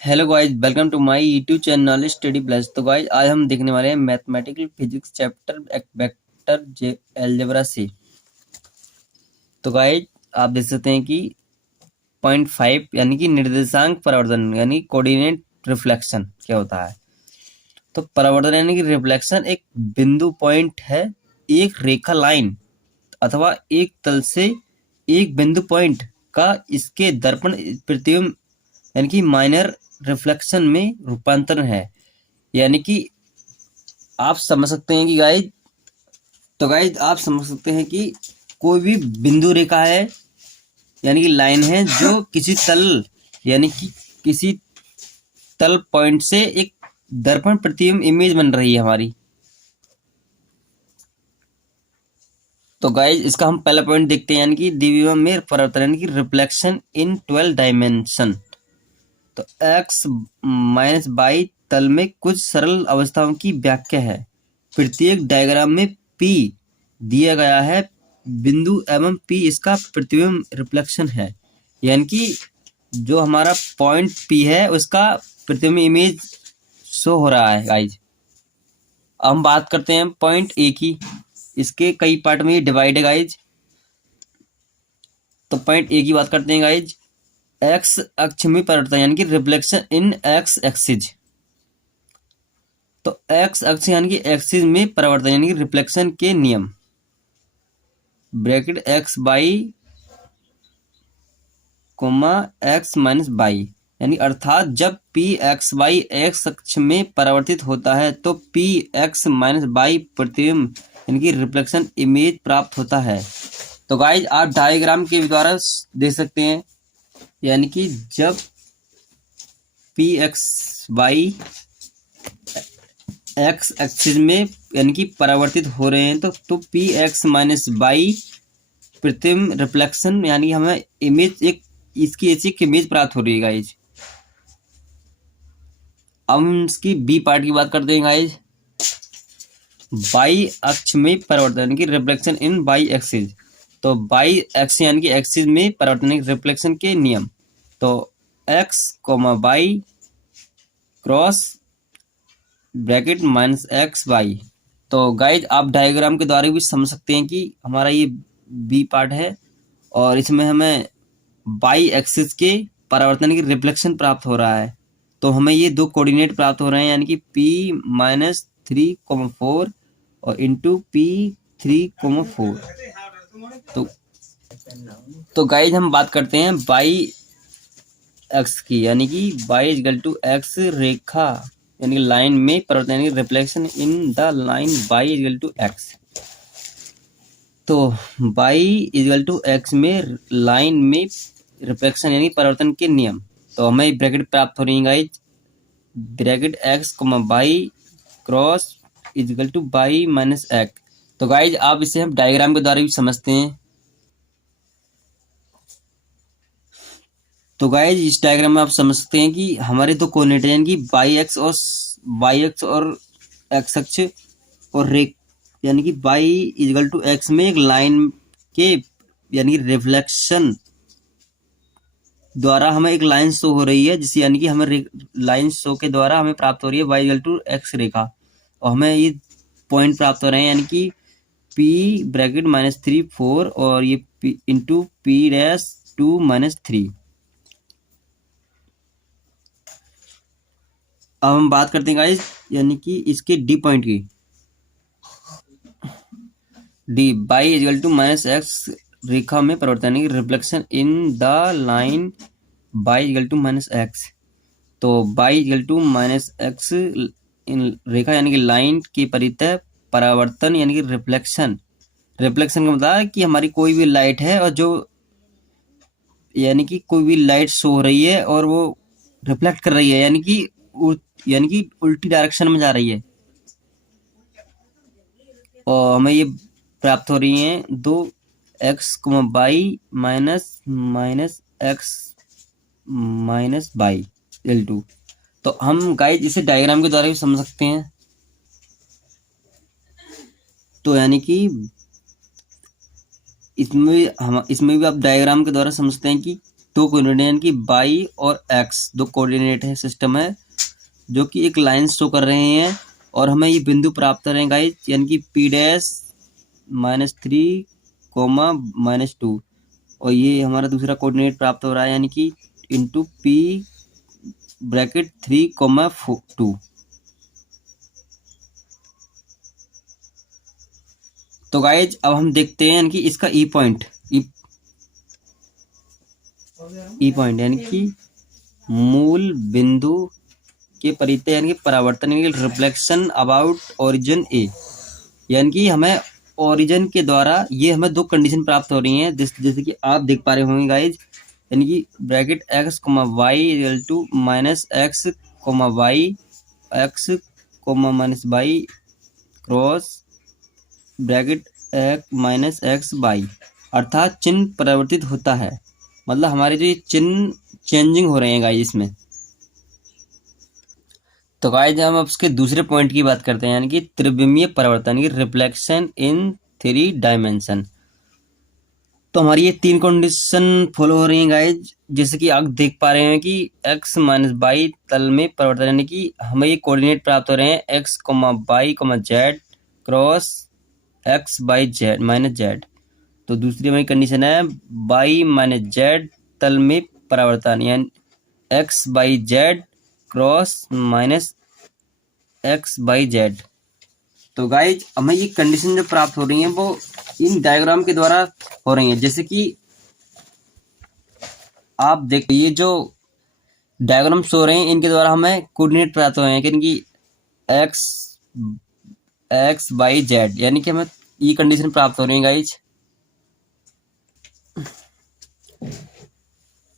Hello guys, welcome to my YouTube channel study plus. तो guys आज हम देखने वाले हैं mathematical physics chapter vector algebra से। तो गाइस आप देख सकते हैं कि 0.5 यानी कि निर्देशांक परावर्तन यानी कोऑर्डिनेट रिफ्लेक्शन क्या होता है। तो परावर्तन यानी कि रिफ्लेक्शन एक बिंदु पॉइंट है, एक रेखा लाइन अथवा एक तल से एक बिंदु पॉइंट का इसके दर्पण प्रतिबिंब यानी कि माइनर रिफ्लेक्शन में रूपांतरण है। यानी कि आप समझ सकते हैं कि गाइज आप समझ सकते हैं कि कोई भी बिंदु रेखा है यानी कि लाइन है जो किसी तल यानी कि किसी तल पॉइंट से एक दर्पण प्रतिबिंब इमेज बन रही है हमारी। तो गाइज इसका हम पहला पॉइंट देखते हैं यानी कि द्विविम में परावर्तन यानी कि रिफ्लेक्शन इन 12 डायमेंशन। तो x माइनस बाई तल में कुछ सरल अवस्थाओं की व्याख्या है। प्रत्येक डायग्राम में P दिया गया है बिंदु एवं P इसका प्रतिबिंब रिफ्लेक्शन है। यानी कि जो हमारा पॉइंट P है उसका प्रतिबिंब इमेज शो हो रहा है गाइज। अब हम बात करते हैं पॉइंट A की। इसके कई पार्ट में डिवाइड है गाइज। तो पॉइंट A की बात करते हैं गाइज। एक्स अक्ष में परावर्तन यानी कि रिफ्लेक्शन इन एक्स एक्सिस। तो एक्स अक्ष यानी कि एक्सिस में परावर्तन यानी कि रिफ्लेक्शन के नियम bracket x y comma x minus y यानी अर्थात जब पी एक्स वाई एक्स अक्ष में परावर्तित होता है तो पी एक्स माइनस बाई प्रतिबिंब यानी कि रिफ्लेक्शन इमेज प्राप्त होता है। तो गाइज आप डायग्राम के द्वारा देख सकते हैं यानी कि जब P x y x axis में यानी कि परावर्तित हो रहे हैं तो पी एक्स माइनस बाई प्रतिबिंब रिफ्लेक्शन यानी कि हमें इमेज एक इसकी ऐसी एक इमेज प्राप्त हो रही है गाइज। अब हम इसकी बी पार्ट की बात करते हैं गाइज। बाई अक्ष में परिवर्तन यानी कि रिफ्लेक्शन इन बाई एक्सिस। तो बाई एक्स यानी कि एक्सिस में परिवर्तन रिफ्लेक्शन के नियम। तो x comma y cross bracket minus x y. तो गाइज आप डायग्राम के द्वारा भी समझ सकते हैं कि हमारा ये बी पार्ट है और इसमें हमें बाई एक्सिस के परावर्तन की रिफ्लेक्शन प्राप्त हो रहा है। तो हमें ये दो कोऑर्डिनेट प्राप्त हो रहे हैं यानी कि P-3,4 और इंटू P3,4। तो गाइज हम बात करते हैं बाई एक्स की यानी कि बाई इजल टू एक्स रेखा यानी कि लाइन में परिवर्तन यानी reflection in the line y equal to x. तो बाई इजल टू एक्स में लाइन में रिफ्लेक्शन यानी परिवर्तन के नियम। तो हमें ब्रैकेट प्राप्त हो रही है guys bracket x comma y cross equal to y minus x. तो गाइज आप इसे हम डायग्राम के द्वारा भी समझते हैं। तो गाइज इस डायग्राम में आप समझ सकते हैं कि हमारे दो कोऑर्डिनेट यानी कि बाई एक्स और एक्स अक्ष और रेख यानी कि बाई इजल टू एक्स में एक लाइन के यानी कि रिफ्लेक्शन द्वारा हमें एक लाइन शो हो रही है जिससे यानी कि हमें लाइन शो के द्वारा हमें प्राप्त हो रही है वाई इक्वल टू एक्स रेखा और हमें ये पॉइंट प्राप्त हो रहे हैं यानी कि P ब्रैकेट -3 4 और ये P इंटू P-2 -3। अब हम बात करते हैं गाइस यानी कि इसके डी पॉइंट की। D y equal to minus x रेखा में परिवर्तन यानी कि reflection in the line y equal to minus x. तो y equal to minus x इन रेखा यानी कि लाइन के परितः परावर्तन यानी कि रिफ्लेक्शन का मतलब है कि हमारी कोई भी लाइट है और जो यानी कि कोई भी लाइट शो हो रही है और वो रिफ्लेक्ट कर रही है यानी कि उल्टी डायरेक्शन में जा रही है और हमें ये प्राप्त हो रही है दो x by minus x minus by L2। तो हम गाइस इसे डायग्राम के द्वारा भी समझ सकते हैं। तो यानी कि इसमें भी आप डायग्राम के द्वारा समझते हैं कि दो कोऑर्डिनेट यानी कि y और x दो कोऑर्डिनेट है सिस्टम है जो कि एक लाइन शो कर रहे हैं और हमें ये बिंदु प्राप्त कर रहे हैं गाइस यानी कि P-3, -2 और ये हमारा दूसरा कोऑर्डिनेट प्राप्त हो रहा है यानी कि इंटू P(3, 2) तो गाइज अब हम देखते हैं यानी कि इसका ई पॉइंट यानी कि मूल बिंदु के परितः यानी कि परावर्तन यानी कि रिफ्लेक्शन अबाउट ओरिजिन ए यानी कि हमें ओरिजिन के द्वारा ये हमें दो कंडीशन प्राप्त हो रही हैं जैसे कि आप देख पा रहे होंगे गाइज यानी कि bracket x, y equal to -x, y x, -y cross bracket -x y अर्थात चिन्ह परिवर्तित होता है मतलब हमारे जो ये चिन्ह चेंजिंग हो रहे हैं गाइज इसमें। तो गाइज हम अब उसके दूसरे पॉइंट की बात करते हैं यानी कि त्रिविमीय परिवर्तन की रिफ्लेक्शन इन 3 डायमेंशन। तो हमारी ये 3 कंडीशन फॉलो हो रही हैं गाइज जैसे कि आप देख पा रहे हैं कि x -y तल में परिवर्तन यानी कि हमें ये कोऑर्डिनेट प्राप्त हो रहे हैं x, y, z cross x by z तो दूसरी हमारी कंडीशन है y - z तल में परिवर्तन यानी x by z cross -x by z। तो गाइज हमें ये कंडीशन जो प्राप्त हो रही है वो इन डायग्राम के द्वारा हो रही है जैसे कि आप देख ये जो डायग्राम शो रहे हैं इनके द्वारा हमें कोऑर्डिनेट प्राप्त हो रहे हैं कि x by z यानी कि हमें ये कंडीशन प्राप्त हो रही है गाइज।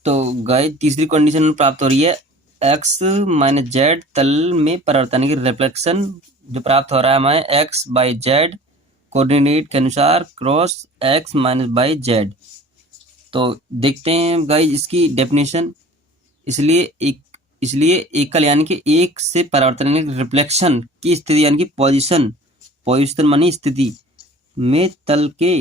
तो गाइज तीसरी कंडीशन प्राप्त हो रही है x - z तल में परिवर्तन की रिफ्लेक्शन जो प्राप्त हो रहा है हमें x by z कोऑर्डिनेट के अनुसार क्रॉस x - z। तो देखते हैं गाइज इसकी डेफिनेशन इसलिए एकल यानी कि एक से परिवर्तन यानी कि रिफ्लेक्शन की स्थिति यानी कि पोजीशन मानी स्थिति में तल के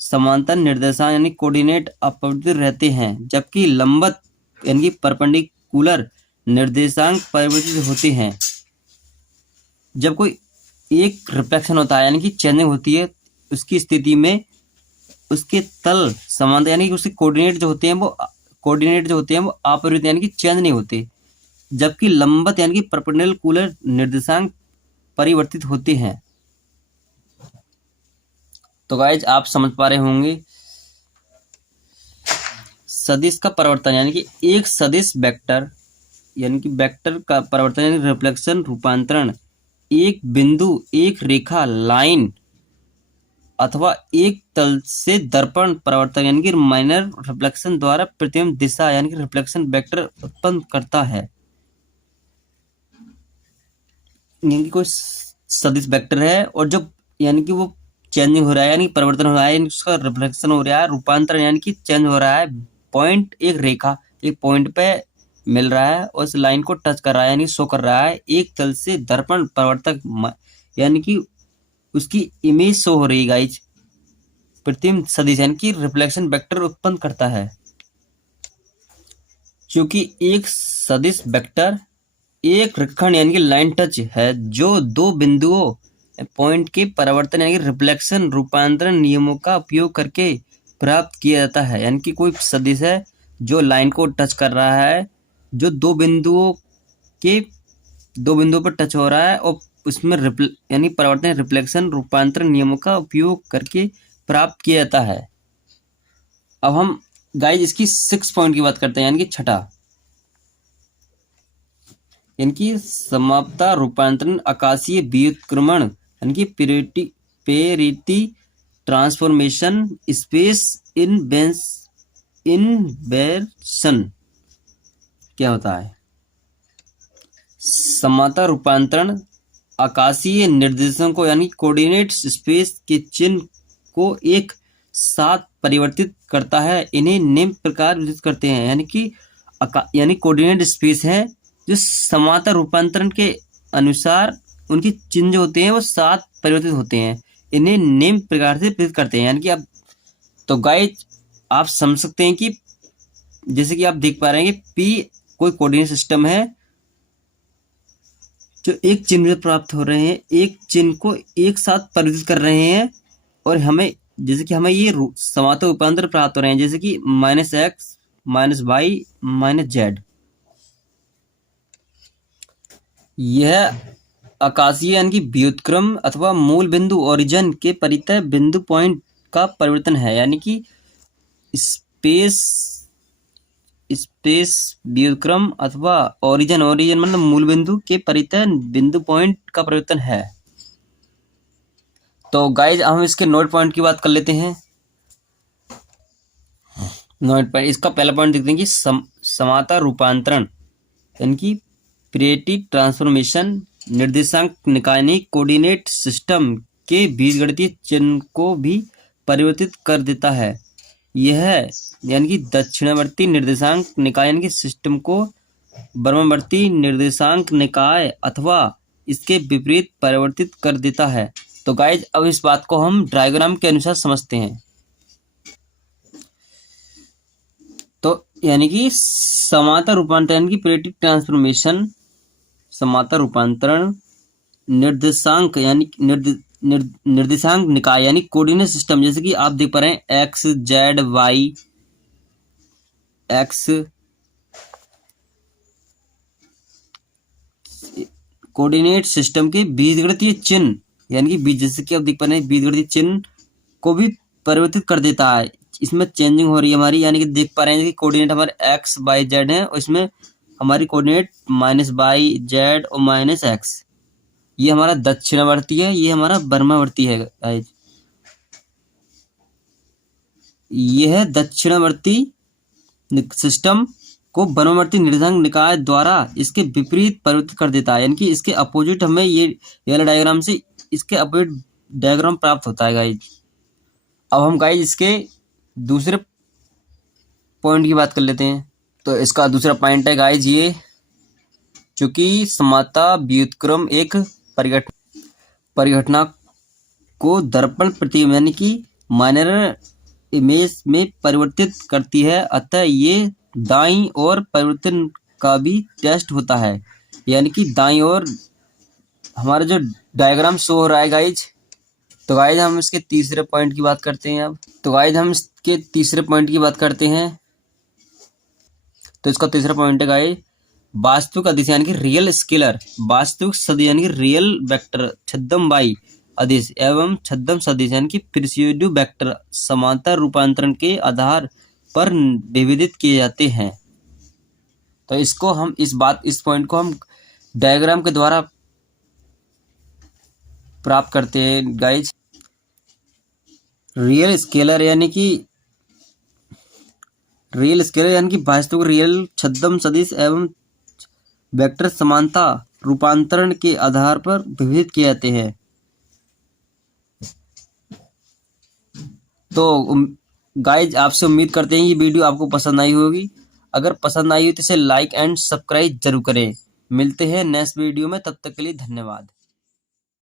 समांतर निर्देशांक यानी कोऑर्डिनेट अपरिवर्तित रहते हैं जबकि लंबवत यानी कि परपेंडिकुलर निर्देशांक परिवर्तित होते हैं। जब कोई एक रिफ्लेक्शन होता है यानी कि चेंजिंग होती है उसकी स्थिति में उसके तल समांतर यानी कि उसके कोऑर्डिनेट जो होते हैं वो अपरिवर्तित यानी कि चेंज नहीं होते जबकि लंबवत यानी कि परपेंडिकुलर निर्देशांक परिवर्तित होते हैं। तो गाइज आप समझ पा रहे होंगे सदिश का परिवर्तन यानी कि एक सदिश वेक्टर यानी कि वेक्टर का परिवर्तन यानी रिफ्लेक्शन रूपांतरण एक बिंदु एक रेखा लाइन अथवा एक तल से दर्पण परिवर्तन यानी कि माइनर रिफ्लेक्शन द्वारा प्रतिबिंब दिशा यानी कि रिफ्लेक्शन वेक्टर उत्पन्न करता है। यानी कि कोई सदिश वेक्टर है और जब यानी कि वो चेंजिंग हो रहा है यानी परिवर्तन हो रहा है यानी उसका रिफ्लेक्शन हो रहा है रूपांतरण यानी कि चेंज हो रहा है पॉइंट एक रेखा एक पॉइंट पे मिल रहा है और उस लाइन को टच कर रहा है यानी शो कर रहा है एक तल से दर्पण परिवर्तक यानी कि उसकी इमेज शो हो रही गाइज प्रतिबिंब सदिश यानी कि रिफ्लेक्शन वेक्टर उत्पन्न करता है। क्योंकि एक सदिश वेक्टर एक रेखाखंड यानी कि लाइन टच है जो दो बिंदुओं पॉइंट के परिवर्तन यानी कि रिफ्लेक्शन रूपांतरण नियमों का उपयोग करके प्राप्त किया जाता है। यानी कि कोई सदिश है जो लाइन को टच कर रहा है जो दो बिंदुओं पर टच हो रहा है और उसमें यानी परिवर्तन रिफ्लेक्शन रूपांतरण नियमों का उपयोग करके प्राप्त किया जाता है। अब हम गाइज इसकी 6 पॉइंट की बात करते हैं यानी कि छठा यानी कि समापता रूपांतरण आकाशीय व्युत्क्रमण यानी कि पेरिटी ट्रांसफॉर्मेशन स्पेस इनवर्सन क्या होता है। समापता रूपांतरण आकाशीय निर्देशों को यानी कोऑर्डिनेट स्पेस के चिन्ह को एक साथ परिवर्तित करता है। इन्हें निम्न प्रकार विभाजित करते हैं यानी कोऑर्डिनेट स्पेस है जो समांतर रूपांतरण के अनुसार उनकी चिन्ह जो होते हैं वो साथ परिवर्तित होते हैं। इन्हें निम्न प्रकार से विभाजित करते हैं यानी कि अब तो गाइज आप समझ सकते हैं कि जैसे कि आप देख पा रहे हैं कि पी कोई कोऑर्डिनेट सिस्टम है जो एक चिन्ह में प्राप्त हो रहे हैं, एक चिन्ह को एक साथ परिवर्तित कर रहे हैं और हमें जैसे कि हमें ये समांतर रूपांतर प्राप्त हो रहे हैं, जैसे कि -x -y -z। यह आकाशीय यानी कि व्युत्क्रम अथवा मूल बिंदु ओरिजिन के परितः बिंदु पॉइंट का परिवर्तन है, यानी कि स्पेस व्युत्क्रम अथवा ओरिजिन मतलब मूल बिंदु के परितः बिंदु पॉइंट का परिवर्तन है। तो गाइज हम इसके नोट पॉइंट की बात कर लेते हैं। नोट पॉइंट, इसका पहला पॉइंट देखते हैं कि समांतर रूपांतरण यानी कि पीरियडिक ट्रांसफॉर्मेशन निर्देशांक निकाय कोऑर्डिनेट सिस्टम के बीजगणितीय चिन्ह को भी परिवर्तित कर देता है। यह यानी कि दक्षिणावर्ती निर्देशांक निकाय यानी कि सिस्टम को वामावर्ती निर्देशांक निकाय अथवा इसके विपरीत परिवर्तित कर देता है। तो गाइज अब इस बात को हम डायग्राम के अनुसार समझते हैं। तो यानी कि समांतर रूपांतरण यानी कि पीरियडिक ट्रांसफॉर्मेशन, समांतर रूपांतरण निर्देशांक यानी निर्देशांक निकाय यानी कोऑर्डिनेट सिस्टम, जैसे कि आप देख पा रहे हैं x z y x coordinate system के बीजगणितीय चिन्ह यानी कि जैसे कि आप देख पा रहे हैं बीजगणितीय चिन्ह को भी परिवर्तित कर देता है। इसमें चेंजिंग हो रही है हमारी, यानी कि देख पा रहे हैं कि कोऑर्डिनेट हमारे एक्स वाई जेड है और इसमें हमारी कोऑर्डिनेट -y z और -x, ये हमारा दक्षिणावर्ती है, ये हमारा वामावर्ती है गाइस। यह दक्षिणावर्ती सिस्टम को वामावर्ती निर्देशांक निकाय द्वारा इसके विपरीत परिवर्तित कर देता है, यानी कि इसके अपोजिट हमें ये वाला डायग्राम से इसके अपोजिट डायग्राम प्राप्त होता है गाइस। अब हम गाइस इसके दूसरे पॉइंट की बात कर लेते हैं। तो इसका दूसरा पॉइंट है गाइस ये, चूंकि समानता व्युत्क्रम एक परिघटना को दर्पण प्रतिबिंब यानी कि माइनर इमेज में परिवर्तित करती है, अतः ये दाईं ओर परिवर्तन का भी टेस्ट होता है। यानी कि दाईं ओर हमारा जो डायग्राम शो हो रहा है गाइज। तो गाइज हम इसके तीसरे पॉइंट की बात करते हैं अब। तो गाइज हम इसके तीसरे पॉइंट की बात करते हैं। तो इसका तीसरा पॉइंट है गाइज वास्तविक अदिश यानी कि रियल स्केलर, वास्तविक सदिश यानी कि रियल वेक्टर, छद्म बाई अदिश एवं छद्म सदिश यानी कि प्रिसिडिव वेक्टर समांतर रूपांतरण के आधार पर विभेदित किए जाते हैं। तो इसको हम इस पॉइंट को हम डायग्राम के द्वारा प्राप्त करते हैं गाइज। रियल स्केलर यानी कि वास्तविक रियल छद्म सदिश एवं वेक्टर समानता रूपांतरण के आधार पर विभेदित किए जाते हैं। तो गाइज आपसे उम्मीद करते हैं ये वीडियो आपको पसंद आई होगी। अगर पसंद आई हो तो इसे लाइक एंड सब्सक्राइब जरूर करें। मिलते हैं नेक्स्ट वीडियो में, तब तक के लिए धन्यवाद।